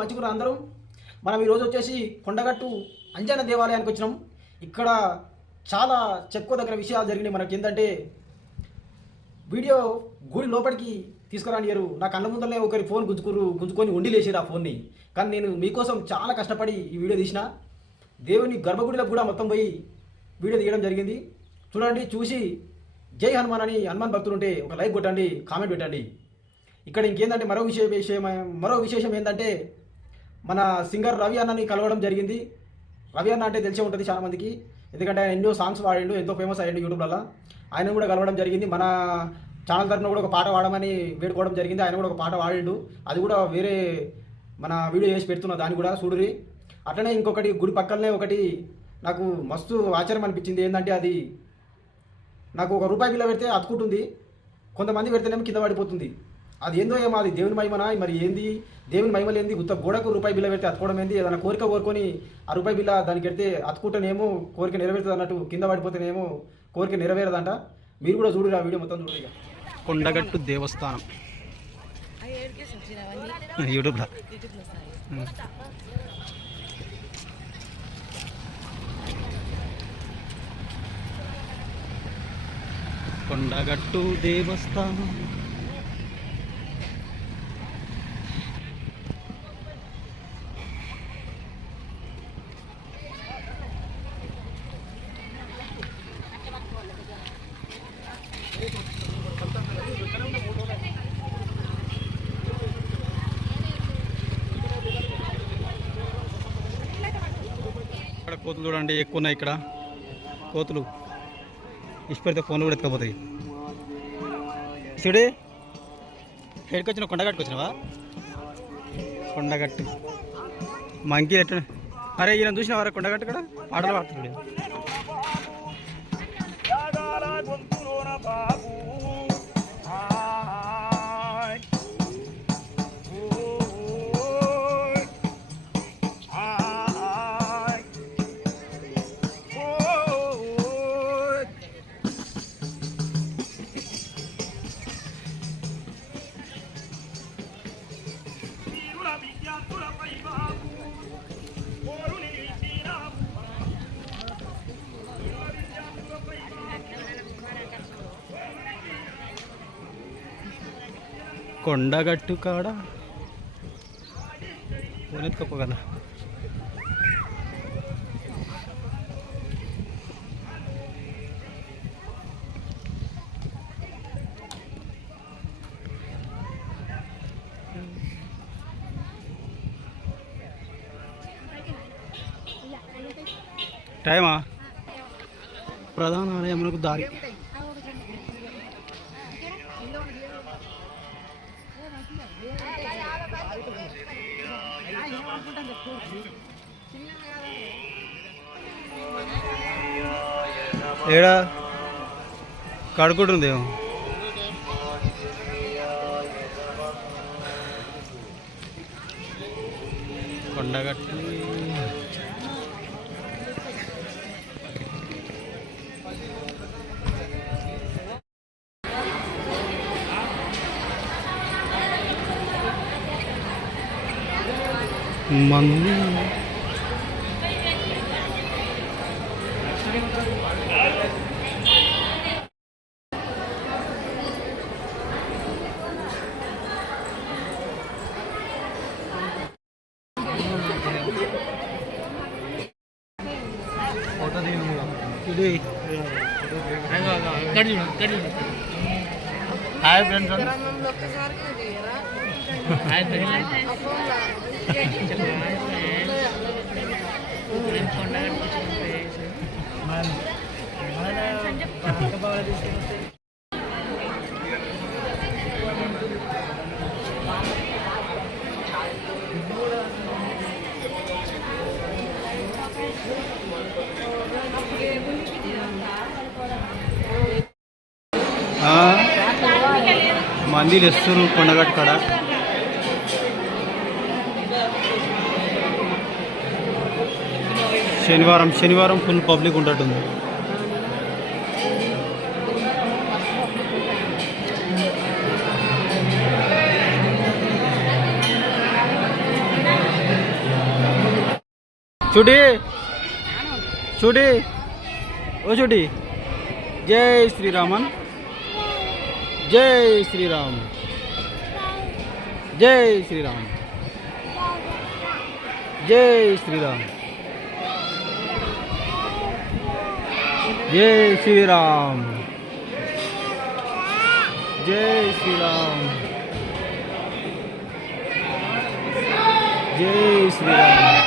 మంచిగా అందరూ మనం ఈరోజు వచ్చేసి కొండగట్టు అంజన దేవాలయానికి వచ్చినాం. ఇక్కడ చాలా చెప్పుకోదగిన విషయాలు జరిగినాయి. మనకి ఏంటంటే వీడియో గుడి లోపలికి తీసుకురానియరు. నా కళ్ళ ముందరనే ఒకరి ఫోన్ గుంజుకొని ఉండి లేచారు ఆ ఫోన్ని. కానీ నేను మీకోసం చాలా కష్టపడి ఈ వీడియో తీసిన. దేవుని గర్భగుడిలో కూడా మొత్తం పోయి వీడియో తీయడం జరిగింది. చూడండి, చూసి జై హనుమాన్ అని హనుమాన్ భక్తులు ఉంటే ఒక లైక్ కొట్టండి, కామెంట్ పెట్టండి. ఇక్కడ ఇంకేంటంటే మరో విశేషం ఏంటంటే మన సింగర్ రవి అన్నని కలవడం జరిగింది. రవి అన్న అంటే తెలిసే ఉంటుంది చాలామందికి, ఎందుకంటే ఆయన ఎన్నో సాంగ్స్ పాడిండు, ఎంతో ఫేమస్ అయ్యండు యూట్యూబ్లలో. ఆయన కూడా కలవడం జరిగింది. మన ఛానల్ తరఫున కూడా ఒక పాట పాడమని వేడుకోవడం జరిగింది. ఆయన కూడా ఒక పాట పాడిండు, అది కూడా వేరే మన వీడియో చేసి పెడుతున్నా, దాన్ని కూడా చూడురి. అట్లనే ఇంకొకటి గుడి పక్కనే ఒకటి నాకు మస్తు ఆశ్చర్యం అనిపించింది. ఏంటంటే అది నాకు ₹1 బిల్ల పెడితే అతుకుంటుంది, కొంతమంది పెడితేనేమో కింద పడిపోతుంది. అది ఏందో ఏమో, అది దేవుని మహిమనా మరి ఏంది, దేవుని మహిమలు ఏంది? గుత్త గోడకు ₹1 బిల్ల పెడితే అతుకోవడం ఏంది? ఏదైనా కోరిక కోరుకొని ఆ ₹1 బిల్ల దానికి పెడితే అతుకుంటేనేమో కోరిక నెరవేరుతుంది అన్నట్టు, కింద పడిపోతేనేమో కోరిక నెరవేరదంట. మీరు కూడా చూడు, ఆ వీడియో మొత్తం చూడు. ఇక కొండగట్టు దేవస్థానం యూట్యూబ్లో కొండగట్టు దేవస్థానం. ఇక్కడ కోతులు చూడండి, ఎక్కువ ఉన్నాయి ఇక్కడ కోతులు. ఇష్టపడితే ఫోన్లు కూడా ఎత్తుకపోతాయి. చూడే ఎక్కడికి వచ్చినావు? కొండగట్టుకు వచ్చినావా? కొండగట్టు మంకీ ఎట్టు. అరే ఈయన చూసినావారా కొండగట్టు కూడా పాటలు పాడుతున్నాడు. కొండగట్టు కాడ పోనెత్తుకోగల టైమా ప్రధాన ఆలయమునకు దారి. ఏడా కడుకుంటుంది కొండగట్టు. మంది హాయ్ ఫ్రెండ్స్. మంది తెస్తారు కొండగట్టు కాడ. శనివారం ఫుల్ పబ్లిక్ ఉంటట్టుంది. చూడి ఓ చూడి. జై శ్రీరామన్, జై శ్రీరామ్, జై శ్రీరామ్, జై శ్రీరామ్, జై శ్రీరామ్, జై శ్రీరామ్, జై శ్రీరామ్.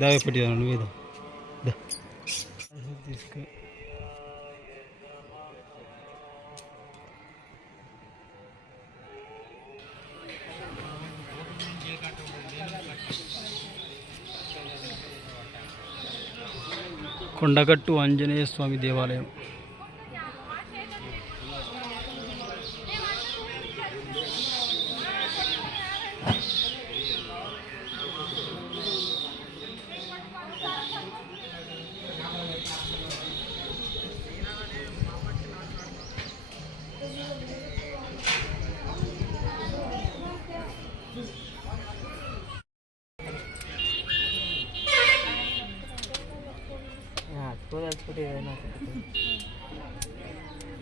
దావి పెట్టి నువ్వేదో తీసుకు. కొండగట్టు ఆంజనేయ స్వామి దేవాలయం.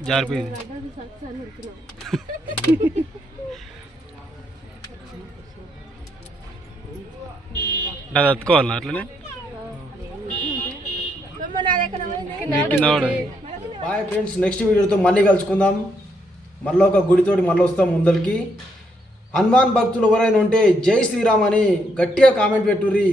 జారిపోయింది. అది అతుకోవాలన్నా అట్లనే బాయ్ ఫ్రెండ్స్, నెక్స్ట్ వీడియోతో మళ్ళీ కలుసుకుందాం. మళ్ళీ ఒక గుడితోటి మళ్ళీ వస్తాం ముందరికి. హనుమాన్ భక్తులు ఎవరైనా ఉంటే జై శ్రీరామ్ అని గట్టిగా కామెంట్ పెట్టుర్రి.